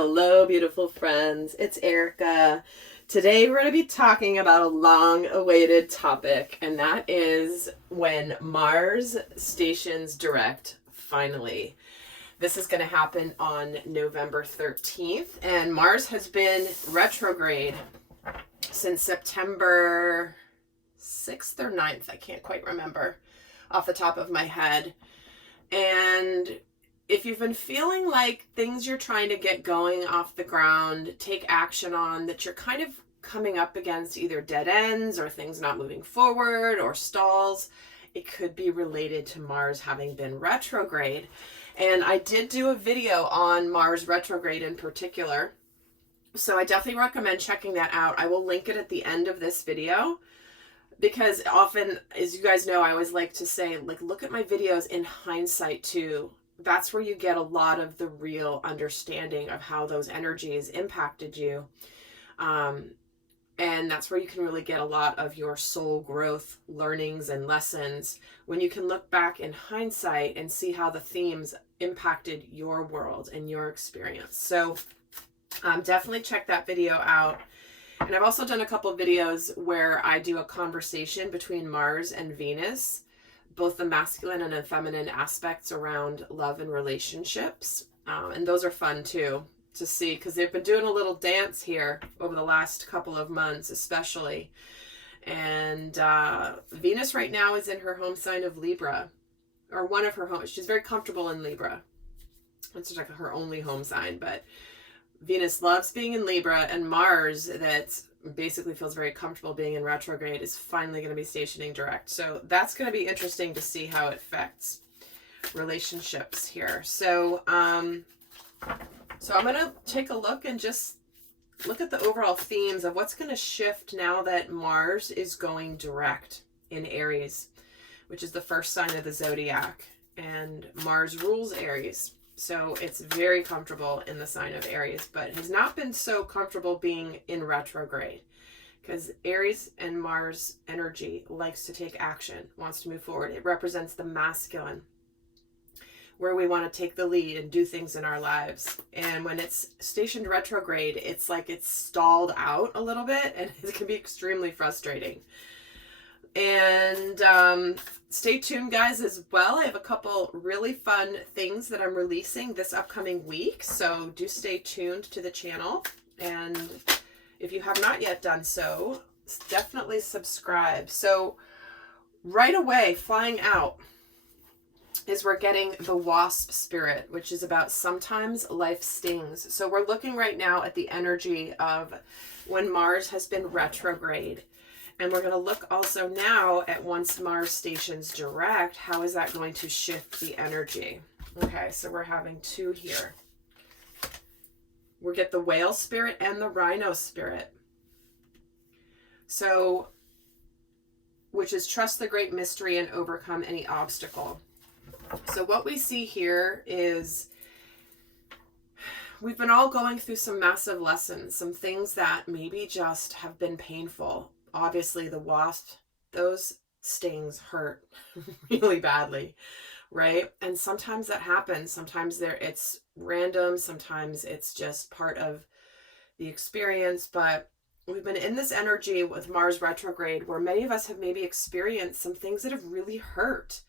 Hello, beautiful friends. It's Erika. Today we're going to be talking about a long-awaited topic, and that is when Mars stations direct, finally. This is going to happen on November 13th, and Mars has been retrograde since September 6th or 9th. I can't quite remember off the top of my head. And if you've been feeling like things you're trying to get going off the ground, take action on, that you're kind of coming up against either dead ends or things not moving forward or stalls, it could be related to Mars having been retrograde. And I did do a video on Mars retrograde in particular, so I definitely recommend checking that out. I will link it at the end of this video, because often, as you guys know, I always like to say, like, look at my videos in hindsight too. That's where you get a lot of the real understanding of how those energies impacted you. And that's where you can really get a lot of your soul growth learnings and lessons, when you can look back in hindsight and see how the themes impacted your world and your experience. So definitely check that video out. And I've also done a couple of videos where I do a conversation between Mars and Venus, both the masculine and the feminine aspects around love and relationships. And those are fun too to see, because they've been doing a little dance here over the last couple of months especially. And Venus right now is in her home sign of Libra, or one of her home. She's very comfortable in Libra. It's like her only home sign, but Venus loves being in Libra, and Mars, that basically feels very comfortable being in retrograde, is finally going to be stationing direct. So that's going to be interesting to see how it affects relationships here. So I'm going to take a look and just look at the overall themes of what's going to shift now that Mars is going direct in Aries, which is the first sign of the zodiac, and Mars rules Aries. So it's very comfortable in the sign of Aries, but has not been so comfortable being in retrograde, because Aries and Mars energy likes to take action, wants to move forward. It represents the masculine, where we want to take the lead and do things in our lives. And when it's stationed retrograde, it's like it's stalled out a little bit, and it can be extremely frustrating. And stay tuned, guys, as well. I have a couple really fun things that I'm releasing this upcoming week, so do stay tuned to the channel. And if you have not yet done so, definitely subscribe. So right away, flying out, is we're getting the wasp spirit, which is about sometimes life stings. So we're looking right now at the energy of when Mars has been retrograde. And we're going to look also now at once Mars stations direct, how is that going to shift the energy? Okay, so we're having two here. We get the whale spirit and the rhino spirit. So, which is trust the great mystery and overcome any obstacle. So what we see here is we've been all going through some massive lessons, some things that maybe just have been painful. Obviously, the wasp, those stings hurt really badly, right? And sometimes that happens. Sometimes it's random. Sometimes it's just part of the experience. But we've been in this energy with Mars retrograde where many of us have maybe experienced some things that have really hurt.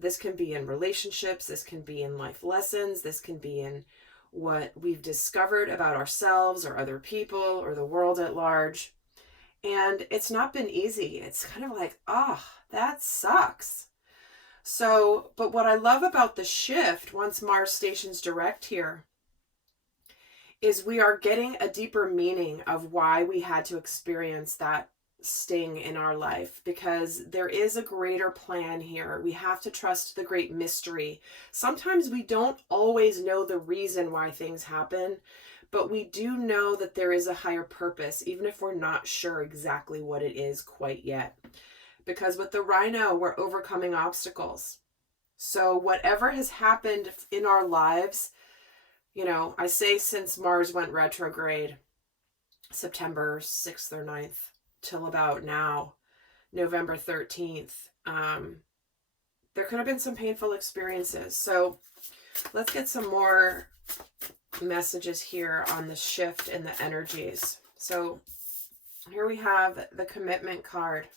This can be in relationships. This can be in life lessons. This can be in what we've discovered about ourselves or other people or the world at large. And it's not been easy. It's kind of like, oh, that sucks. So, but what I love about the shift, once Mars stations direct here, is we are getting a deeper meaning of why we had to experience that sting in our life, because there is a greater plan here. We have to trust the great mystery. Sometimes we don't always know the reason why things happen, but we do know that there is a higher purpose, even if we're not sure exactly what it is quite yet. Because with the rhino, we're overcoming obstacles. So whatever has happened in our lives, you know, I say since Mars went retrograde, September 6th or 9th, till about now, November 13th, there could have been some painful experiences. So let's get some more messages here on the shift in the energies. So here we have the commitment card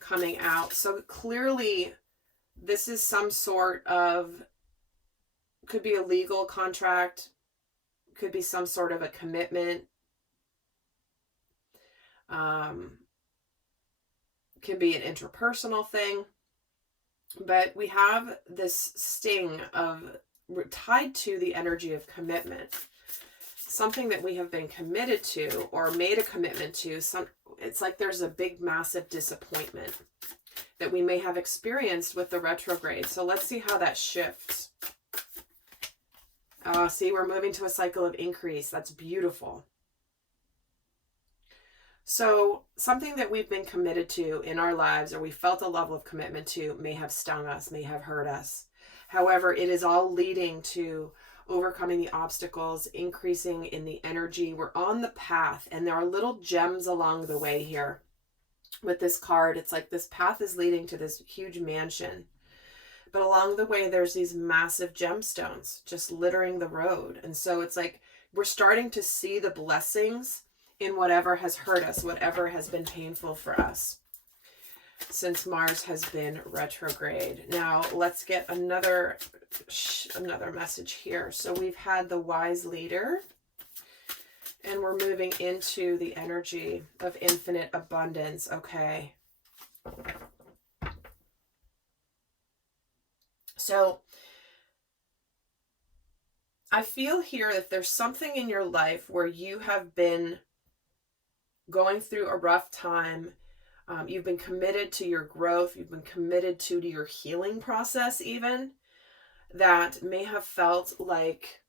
coming out. So clearly this is some sort of, could be a legal contract, could be some sort of a commitment, could be an interpersonal thing, but we have this sting of tied to the energy of commitment, something that we have been committed to or made a commitment to. It's like there's a big massive disappointment that we may have experienced with the retrograde. So let's see how that shifts. See, we're moving to a cycle of increase. That's beautiful. So something that we've been committed to in our lives, or we felt a level of commitment to, may have stung us, may have hurt us. However, it is all leading to overcoming the obstacles, increasing in the energy. We're on the path, and there are little gems along the way here. With this card, it's like this path is leading to this huge mansion. But along the way, there's these massive gemstones just littering the road. And so it's like we're starting to see the blessings in whatever has hurt us, whatever has been painful for us since Mars has been retrograde. Now let's get another message here. So we've had the wise leader, and we're moving into the energy of infinite abundance. Okay. So I feel here that there's something in your life where you have been going through a rough time. You've been committed to your growth. You've been committed to your healing process even. That may have felt like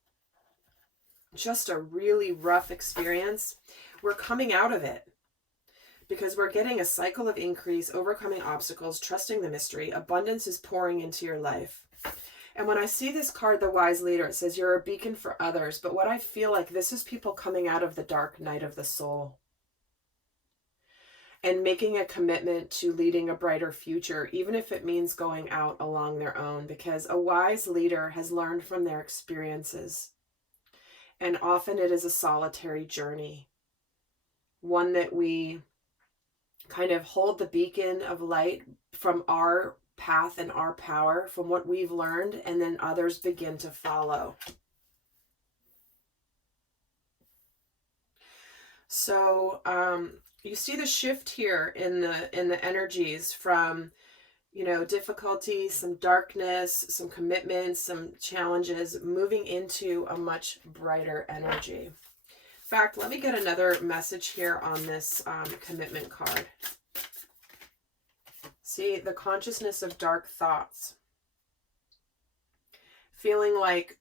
just a really rough experience. We're coming out of it because we're getting a cycle of increase, overcoming obstacles, trusting the mystery. Abundance is pouring into your life. And when I see this card, the wise leader, it says you're a beacon for others. But what I feel like, this is people coming out of the dark night of the soul and making a commitment to leading a brighter future, even if it means going out along their own, because a wise leader has learned from their experiences. And often it is a solitary journey, one that we kind of hold the beacon of light from our path and our power, from what we've learned, and then others begin to follow. So you see the shift here in the energies from, difficulty, some darkness, some commitments, some challenges, moving into a much brighter energy. In fact, let me get another message here on this commitment card. See, the consciousness of dark thoughts. Feeling like,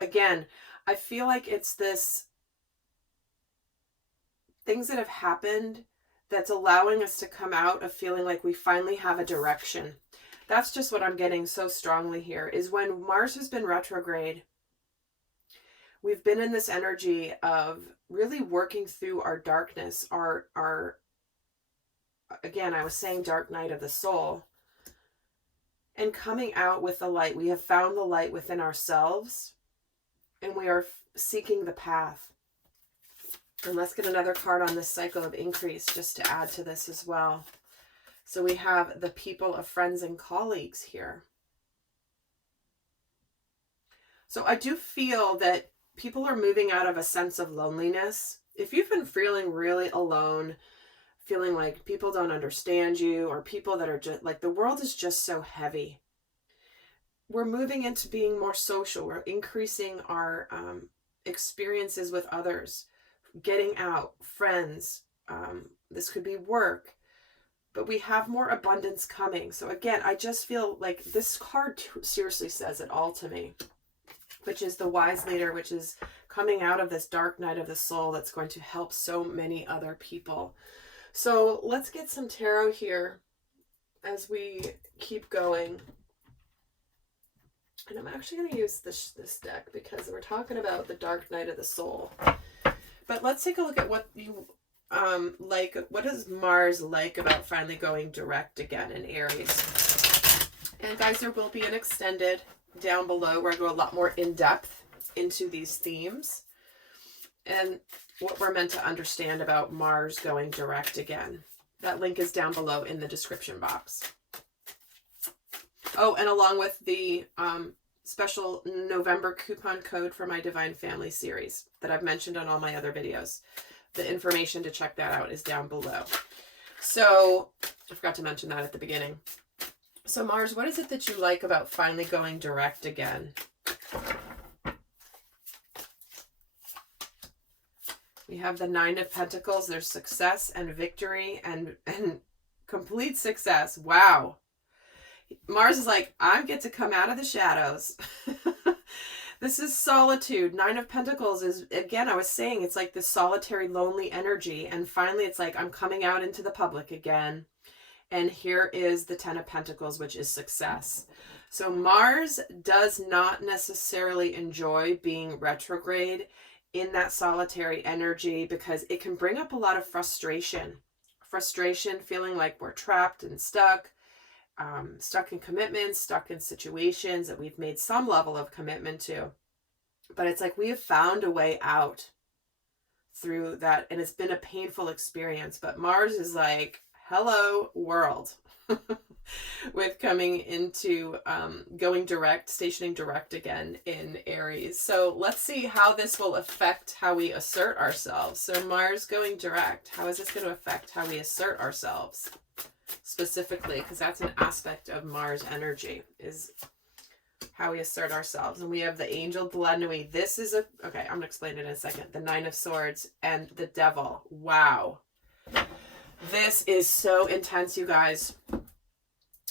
again, I feel like it's this things that have happened that's allowing us to come out of feeling like we finally have a direction. That's just what I'm getting so strongly here, is when Mars has been retrograde, we've been in this energy of really working through our darkness, our again, I was saying dark night of the soul, and coming out with the light. We have found the light within ourselves, and we are seeking the path. And let's get another card on this cycle of increase just to add to this as well. So we have the people of friends and colleagues here. So I do feel that people are moving out of a sense of loneliness. If you've been feeling really alone, feeling like people don't understand you, or people that are just like, the world is just so heavy, we're moving into being more social. We're increasing our experiences with others, getting out, friends. This could be work, but we have more abundance coming. So again, I just feel like this card seriously says it all to me, which is the wise leader, which is coming out of this dark night of the soul that's going to help so many other people. So let's get some tarot here as we keep going. And I'm actually going to use this deck because we're talking about the dark night of the soul. But let's take a look at what you like. What is Mars like about finally going direct again in Aries? And guys, there will be an extended down below where I go a lot more in depth into these themes and what we're meant to understand about Mars going direct again. That link is down below in the description box. Oh, and along with the special November coupon code for my Divine Family series that I've mentioned on all my other videos. The information to check that out is down below. So I forgot to mention that at the beginning. So Mars, what is it that you like about finally going direct again? We have the Nine of Pentacles. There's success and victory and complete success. Wow. Mars is like, I get to come out of the shadows. This is solitude. Nine of Pentacles is, again, I was saying, it's like this solitary, lonely energy. And finally, it's like, I'm coming out into the public again. And here is the Ten of Pentacles, which is success. So Mars does not necessarily enjoy being retrograde in that solitary energy because it can bring up a lot of frustration. Frustration, feeling like we're trapped and stuck. Stuck in commitments, stuck in situations that we've made some level of commitment to. But it's like we have found a way out through that, and it's been a painful experience. But Mars is like, hello, world, with coming into going direct, stationing direct again in Aries. So let's see how this will affect how we assert ourselves. So Mars going direct, how is this going to affect how we assert ourselves? Specifically, because that's an aspect of Mars energy, is how we assert ourselves. And we have the Angel de la Nuit. This is okay, I'm going to explain it in a second. The Nine of Swords and the Devil. Wow. This is so intense, you guys.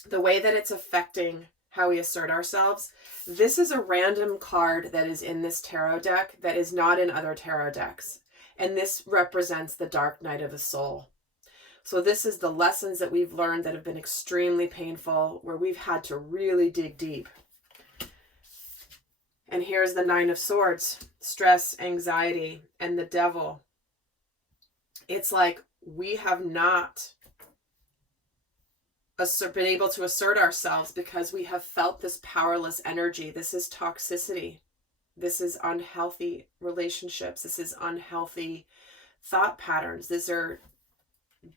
The way that it's affecting how we assert ourselves. This is a random card that is in this tarot deck that is not in other tarot decks. And this represents the dark night of the soul. So this is the lessons that we've learned that have been extremely painful, where we've had to really dig deep. And here's the Nine of Swords, stress, anxiety, and the Devil. It's like we have not been able to assert ourselves because we have felt this powerless energy. This is toxicity. This is unhealthy relationships. This is unhealthy thought patterns. These are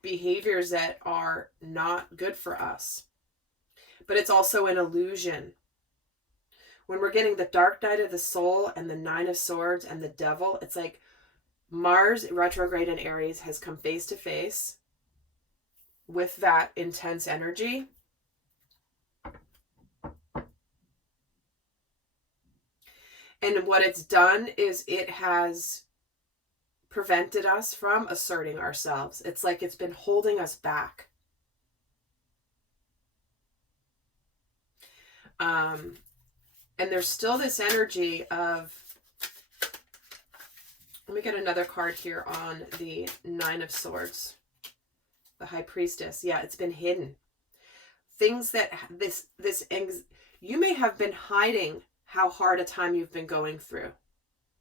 behaviors that are not good for us. But it's also an illusion. When we're getting the dark night of the soul and the Nine of Swords and the Devil, it's like Mars retrograde in Aries has come face to face with that intense energy. And what it's done is it has prevented us from asserting ourselves. It's like it's been holding us back. And there's still this energy of, let me get another card here on the Nine of Swords, the High Priestess. Yeah, it's been hidden. Things that you may have been hiding how hard a time you've been going through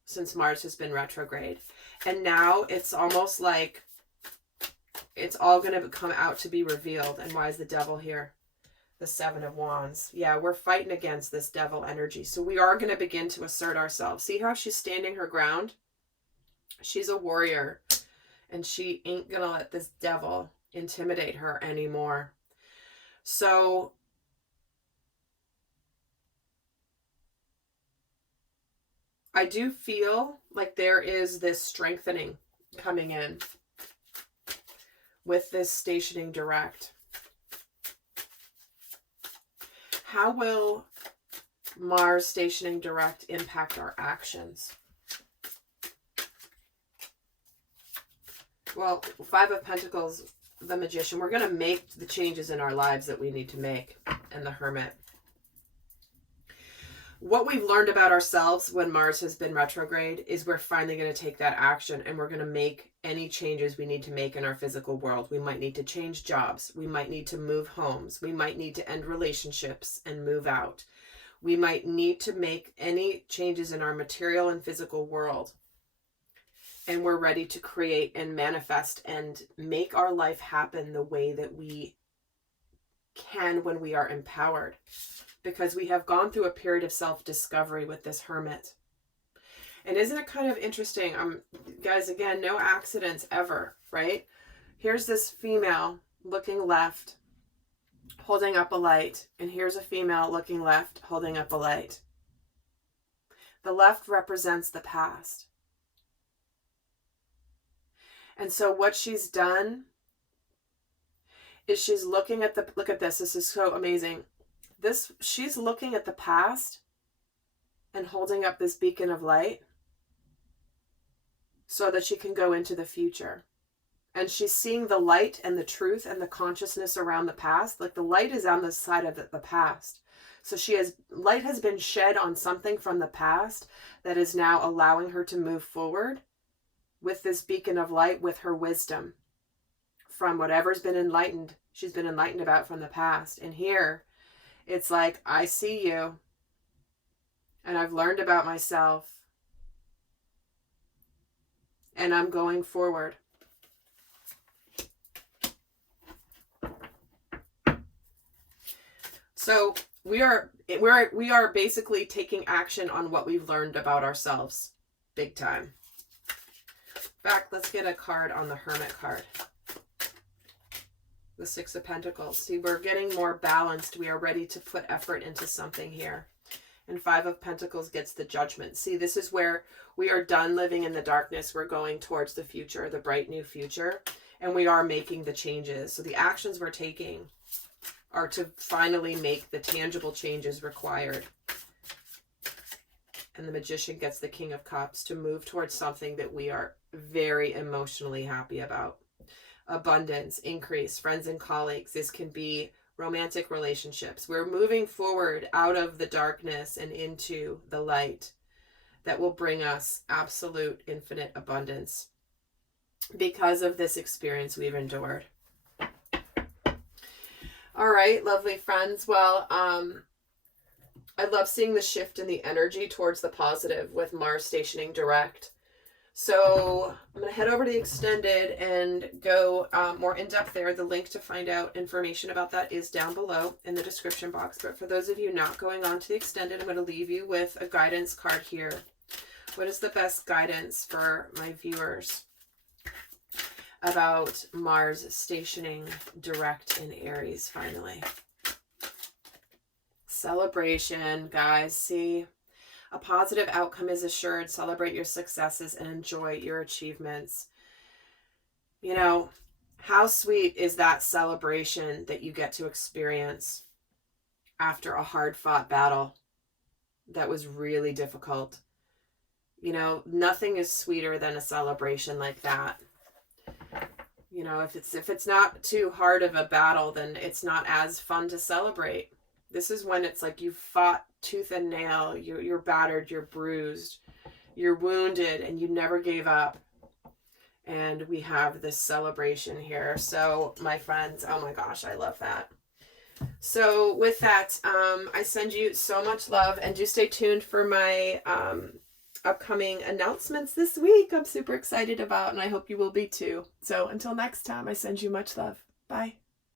since Mars has been retrograde. And now it's almost like it's all going to come out to be revealed. And why is the Devil here? The Seven of Wands. Yeah, we're fighting against this Devil energy. So we are going to begin to assert ourselves. See how she's standing her ground? She's a warrior. And she ain't going to let this Devil intimidate her anymore. So I do feel like there is this strengthening coming in with this stationing direct. How will Mars stationing direct impact our actions? Well, Five of Pentacles, the Magician. We're going to make the changes in our lives that we need to make. And the Hermit. What we've learned about ourselves when Mars has been retrograde is we're finally going to take that action and we're going to make any changes we need to make in our physical world. We might need to change jobs. We might need to move homes. We might need to end relationships and move out. We might need to make any changes in our material and physical world. And we're ready to create and manifest and make our life happen the way that we can when we are empowered. Because we have gone through a period of self-discovery with this Hermit. And isn't it kind of interesting? Guys, again, no accidents ever, right? Here's this female looking left, holding up a light. And here's a female looking left, holding up a light. The left represents the past. And so what she's done is she's looking at the, look at this. This is so amazing. She's looking at the past and holding up this beacon of light so that she can go into the future. And she's seeing the light and the truth and the consciousness around the past. Like the light is on the side of the past. So light has been shed on something from the past that is now allowing her to move forward with this beacon of light, with her wisdom from whatever's been enlightened. She's been enlightened about from the past. And here it's like, I see you and I've learned about myself and I'm going forward. So we are basically taking action on what we've learned about ourselves, big time. In fact, let's get a card on the Hermit card. The Six of Pentacles. See, we're getting more balanced. We are ready to put effort into something here. And Five of Pentacles gets the Judgment. See, this is where we are done living in the darkness. We're going towards the future, the bright new future. And we are making the changes. So the actions we're taking are to finally make the tangible changes required. And the Magician gets the King of Cups to move towards something that we are very emotionally happy about. Abundance, increase, friends and colleagues. This can be romantic relationships. We're moving forward out of the darkness and into the light that will bring us absolute infinite abundance because of this experience we've endured. All right, lovely friends. Well, I love seeing the shift in the energy towards the positive with Mars stationing direct. So I'm going to head over to the extended and go more in depth there. The link to find out information about that is down below in the description box. But for those of you not going on to the extended, I'm going to leave you with a guidance card here. What is the best guidance for my viewers about Mars stationing direct in Aries finally? Celebration, guys. See, a positive outcome is assured. Celebrate your successes and enjoy your achievements. You know, how sweet is that celebration that you get to experience after a hard-fought battle that was really difficult? You know, nothing is sweeter than a celebration like that. You know, if it's not too hard of a battle, then it's not as fun to celebrate. This is when it's like you fought tooth and nail, you're battered, you're bruised, you're wounded, and you never gave up. And we have this celebration here. So, my friends, oh my gosh, I love that. So, with that, I send you so much love, and do stay tuned for my upcoming announcements this week. I'm super excited about, and I hope you will be too. So, until next time, I send you much love. Bye.